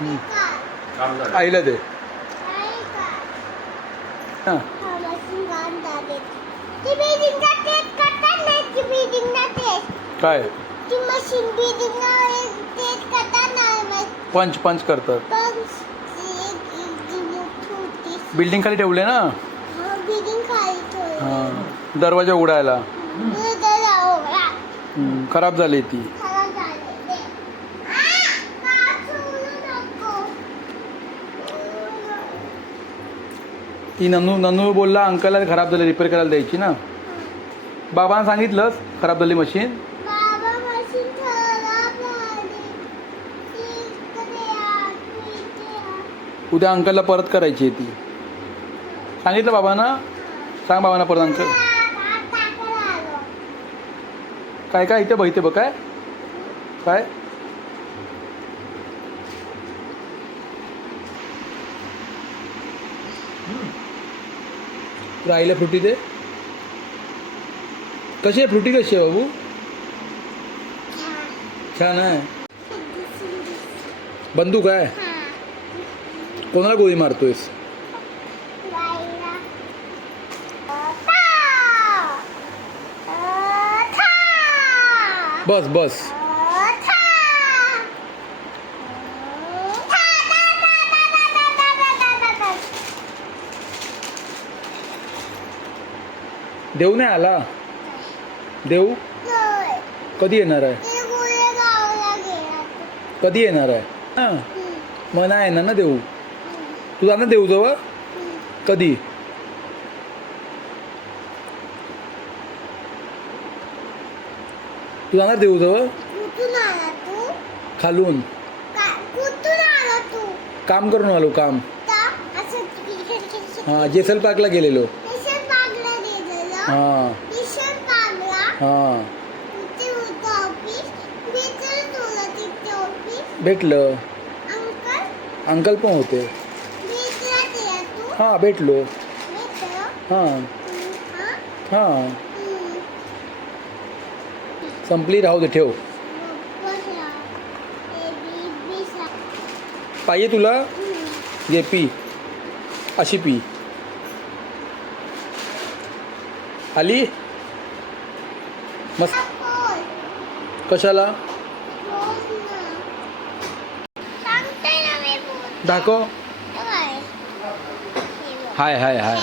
आईला दे. हां काय पंच पंच करतात. बिल्डिंग खाली ठेवले ना. हां दरवाजा उघडायला. खराब झाली ती. ती नन्नू बोलला अंकलला खराब झाली, रिपेअर करायला द्यायची ना. बाबांना सांगितलंस खराब झाली मशीन. उद्या अंकलला परत करायची आहे ती. सांगितलं बाबांना. सांग बाबांना परत अंकल. काय काय इथे बघते बघ. काय काय आईला फ्रुटी दे. कशी आहे फ्रुटी? कशी आहे बाबू? छान आहे. बंदूक आहे. कोणाला गोळी मारतोयस? बस बस. देऊ नाही आला. देऊ कधी येणार आहे? कधी येणार आहे? हां मग नाही येणार ना देऊ. तू जाणार देऊ जवळ कधी? तू जाणार देऊ जवळ? खालून काम करून आलो. काम हां जेसल पार्कला गेलेलो. हां हां भेटलं. अंकल पण होते. हां भेटलो. हां हां संपली. राहू दे ठेव. पाहिजे तुला? घे पी. अशी पी. आली मस्त. कशाला? दाखव. हाय हाय हाय.